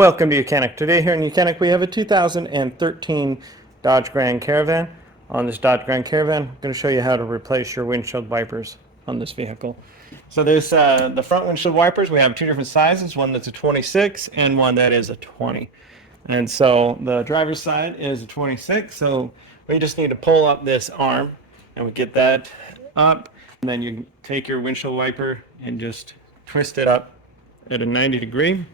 Welcome to YOUCANIC. Today here in YOUCANIC we have a 2013 Dodge Grand Caravan. On this Dodge Grand Caravan, I'm going to show you how to replace your windshield wipers on this vehicle. So there's the front windshield wipers. We have two different sizes, one that's a 26 and one that is a 20. And so the driver's side is a 26, so we just need to pull up this arm and we get that up. And then you take your windshield wiper and just twist it up at a 90 degree.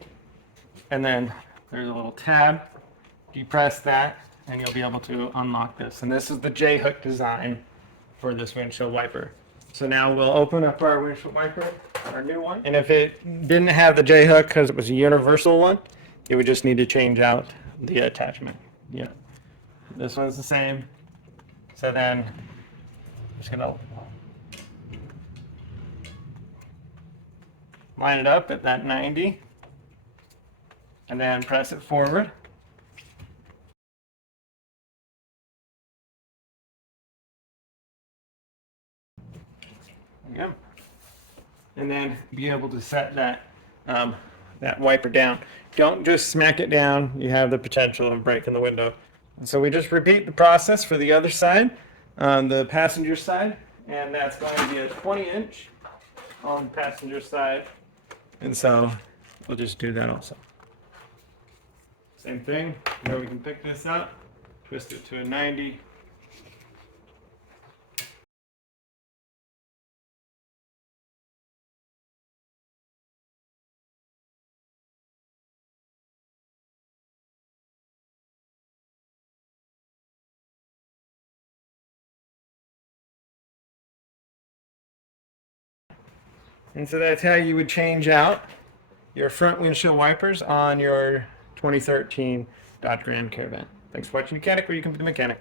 And then there's a little tab. You press that and you'll be able to unlock this. And this is the J-hook design for this windshield wiper. So now we'll open up our windshield wiper, our new one. And if it didn't have the J-hook because it was a universal one, you would just need to change out the attachment. Yeah. This one's the same. So then I'm just gonna line it up at that 90. And then press it forward. There you go. And then be able to set that that wiper down. Don't just smack it down. You have the potential of breaking the window. And so we just repeat the process for the other side, on the passenger side, and that's going to be a 20-inch on the passenger side. And so we'll just do that also. Same thing, now we can pick this up, twist it to a 90. And so that's how you would change out your front windshield wipers on your 2013 Dodge Grand Caravan. Thanks for watching YOUCANIC, where you can be the mechanic.